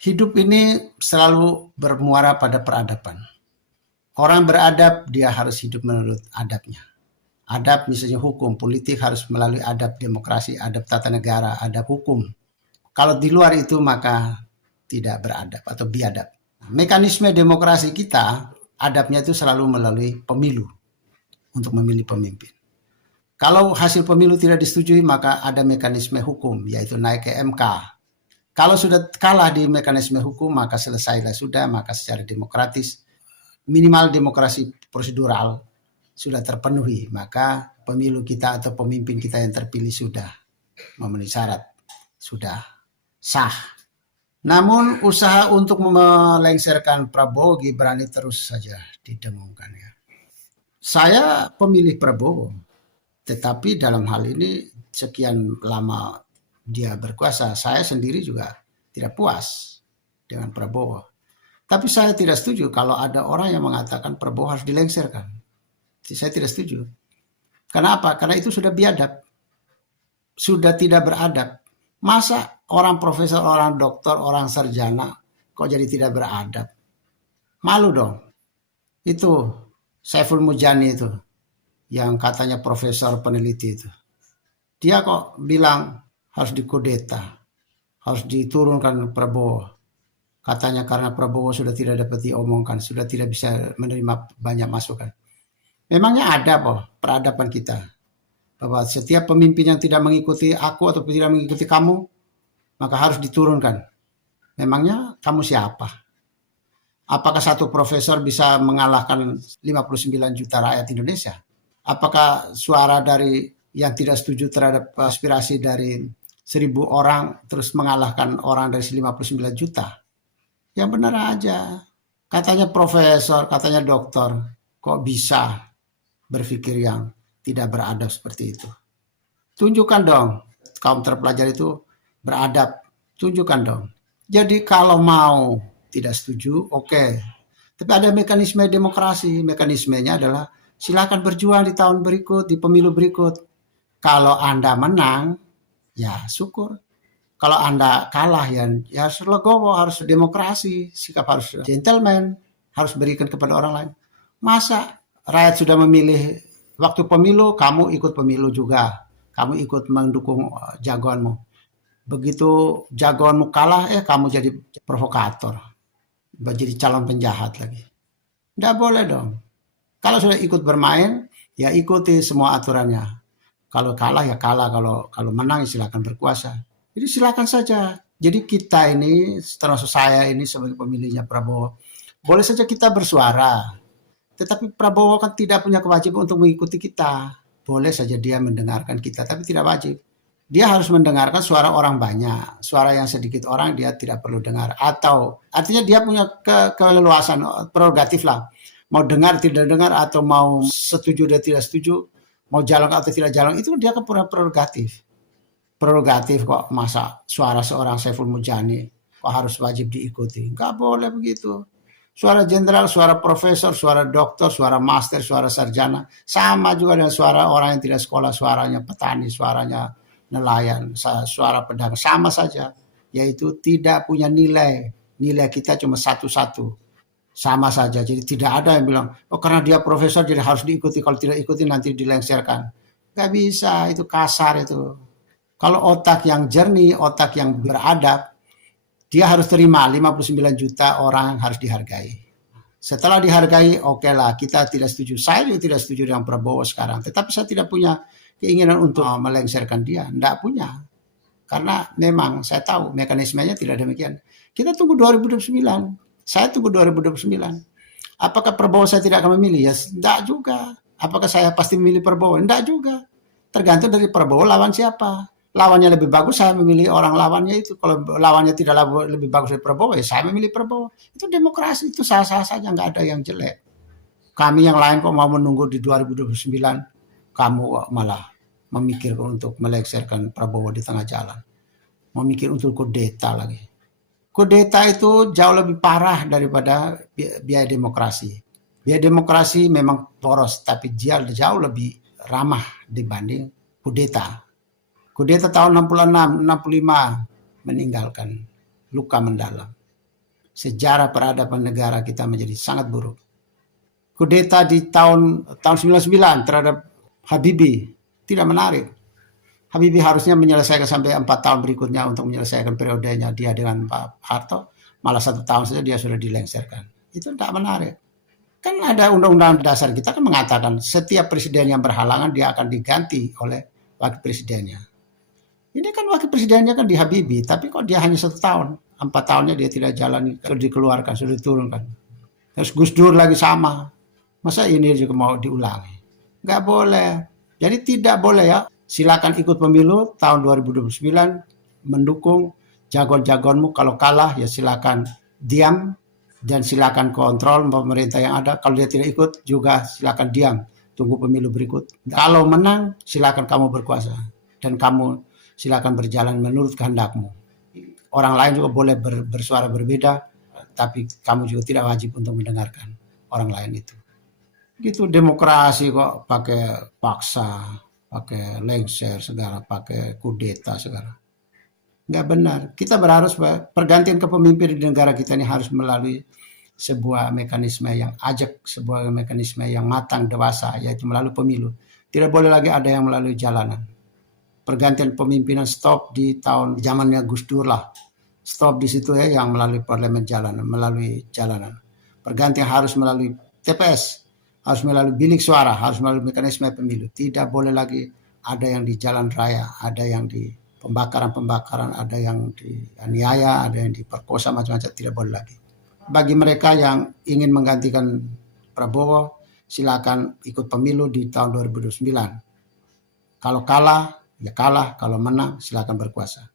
Hidup ini selalu bermuara pada peradaban. Orang beradab, dia harus hidup menurut adabnya. Adab misalnya hukum, politik harus melalui adab demokrasi, adab tata negara, adab hukum. Kalau di luar itu maka tidak beradab atau biadab. Mekanisme demokrasi kita, adabnya itu selalu melalui pemilu untuk memilih pemimpin. Kalau hasil pemilu tidak disetujui, maka ada mekanisme hukum, yaitu naik ke MK. Kalau sudah kalah di mekanisme hukum, maka selesailah sudah, maka secara demokratis, minimal demokrasi prosedural sudah terpenuhi, maka pemilu kita atau pemimpin kita yang terpilih sudah memenuhi syarat, sudah sah. Namun usaha untuk melengsarkan Prabowo Gibran terus saja didengungkan ya. Saya pemilih Prabowo, tetapi dalam hal ini sekian lama dia berkuasa, saya sendiri juga tidak puas dengan Prabowo. Tapi saya tidak setuju kalau ada orang yang mengatakan Prabowo harus dilengsarkan. Saya tidak setuju. Kenapa? Karena itu sudah biadab. Sudah tidak beradab. Masa orang profesor, orang doktor, orang sarjana kok jadi tidak beradab? Malu dong. Itu Saiful Mujani itu, yang katanya profesor peneliti itu. Dia kok bilang harus dikudeta, harus diturunkan Prabowo. Katanya karena Prabowo sudah tidak dapat diomongkan, sudah tidak bisa menerima banyak masukan. Memangnya ada peradaban kita, bahwa setiap pemimpin yang tidak mengikuti aku atau tidak mengikuti kamu, maka harus diturunkan. Memangnya kamu siapa? Apakah satu profesor bisa mengalahkan 59 juta rakyat Indonesia? Apakah suara dari yang tidak setuju terhadap aspirasi dari 1.000 orang terus mengalahkan orang dari 59 juta? Yang benar aja. Katanya profesor, katanya doktor, kok bisa berpikir yang tidak beradab seperti itu? Tunjukkan dong, kaum terpelajar itu beradab. Tunjukkan dong. Jadi kalau mau tidak setuju, oke. Tapi ada mekanisme demokrasi. Mekanismenya adalah silakan berjuang di tahun berikut, di pemilu berikut. Kalau Anda menang, ya syukur. Kalau Anda kalah, ya harus legowo, harus demokrasi, sikap harus gentleman, harus berikan kepada orang lain. Masa rakyat sudah memilih waktu pemilu, kamu ikut pemilu juga. Kamu ikut mendukung jagoanmu. Begitu jagoanmu kalah, kamu jadi provokator. Jadi calon penjahat lagi. Tidak boleh dong. Kalau sudah ikut bermain, ya ikuti semua aturannya. Kalau kalah, ya kalah. Kalau menang, silakan berkuasa. Jadi silakan saja. Jadi kita ini, termasuk saya ini sebagai pemilihnya Prabowo, boleh saja kita bersuara. Tetapi Prabowo kan tidak punya kewajiban untuk mengikuti kita. Boleh saja dia mendengarkan kita, tapi tidak wajib. Dia harus mendengarkan suara orang banyak. Suara yang sedikit orang dia tidak perlu dengar. Atau artinya dia punya keleluasan, prerogatif lah. Mau dengar, tidak dengar, atau mau setuju dan tidak setuju, mau jalan atau tidak jalan, itu dia kan prerogatif. Prerogatif kok, masa suara seorang Saiful Mujani kok harus wajib diikuti? Nggak boleh begitu. Suara jenderal, suara profesor, suara doktor, suara master, suara sarjana, sama juga dengan suara orang yang tidak sekolah, suaranya petani, suaranya nelayan, suara pedagang, sama saja. Yaitu tidak punya nilai. Nilai kita cuma satu-satu. Sama saja. Jadi tidak ada yang bilang, oh karena dia profesor jadi harus diikuti, kalau tidak ikuti nanti dilengsarkan. Nggak bisa, itu kasar itu. Kalau otak yang jernih, otak yang beradab, dia harus terima 59 juta orang harus dihargai. Setelah dihargai, oke lah, kita tidak setuju. Saya juga tidak setuju dengan Prabowo sekarang. Tetapi saya tidak punya keinginan untuk melengsarkan dia. Tidak punya. Karena memang saya tahu mekanismenya tidak demikian. Kita tunggu 2029. Saya tunggu 2029. Apakah Prabowo saya tidak akan memilih? Ya tidak juga. Apakah saya pasti memilih Prabowo? Tidak juga. Tergantung dari Prabowo lawan siapa. Lawannya lebih bagus, saya memilih orang lawannya itu. Kalau lawannya tidak lebih bagus dari Prabowo, ya saya memilih Prabowo. Itu demokrasi, itu sah-sah saja, nggak ada yang jelek. Kami yang lain kok mau menunggu di 2029, kamu malah memikir untuk melengsarkan Prabowo di tengah jalan. Memikir untuk kudeta lagi. Kudeta itu jauh lebih parah daripada biaya demokrasi. Biaya demokrasi memang poros, tapi dia jauh lebih ramah dibanding kudeta. Kudeta tahun 66, 65 meninggalkan luka mendalam. sejarah peradaban negara kita menjadi sangat buruk. Kudeta di tahun 99 terhadap Habibie tidak menarik. Habibie harusnya menyelesaikan sampai 4 tahun berikutnya untuk menyelesaikan periodenya dia dengan Pak Harto, malah 1 tahun saja dia sudah dilengsarkan. Itu tidak menarik. Kan ada undang-undang dasar kita kan mengatakan setiap presiden yang berhalangan dia akan diganti oleh wakil presidennya. Ini kan wakil presidennya kan di Habibie, tapi kok dia hanya 1 tahun, 4 tahunnya dia tidak jalani, sudah dikeluarkan, sudah diturunkan. Terus Gus Dur lagi sama, masa ini juga mau diulangi? Nggak boleh. Jadi tidak boleh ya. Silakan ikut pemilu tahun 2029, mendukung jagoan-jagoanmu. Kalau kalah ya silakan diam dan silakan kontrol pemerintah yang ada. Kalau dia tidak ikut juga silakan diam, tunggu pemilu berikut. Kalau menang silakan kamu berkuasa dan kamu silakan berjalan menurut kehendakmu. Orang lain juga boleh bersuara berbeda, tapi kamu juga tidak wajib untuk mendengarkan orang lain itu. Gitu demokrasi kok pakai paksa, pakai lengser segala, pakai kudeta segala. Nggak benar. Kita berharap pergantian kepemimpinan di negara kita ini harus melalui sebuah mekanisme yang ajak, sebuah mekanisme yang matang, dewasa, yaitu melalui pemilu. Tidak boleh lagi ada yang melalui jalanan. Pergantian pemimpinan stop di tahun zamannya Gus Dur lah. Stop di situ ya, yang melalui parlemen jalanan, melalui jalanan. Pergantian harus melalui TPS, harus melalui bilik suara, harus melalui mekanisme pemilu. Tidak boleh lagi ada yang di jalan raya, ada yang di pembakaran-pembakaran, ada yang dianiaya, ada yang diperkosa, macam-macam, tidak boleh lagi. Bagi mereka yang ingin menggantikan Prabowo, silakan ikut pemilu di tahun 2029. Kalau kalah, ya kalah. Kalau menang, silakan berkuasa.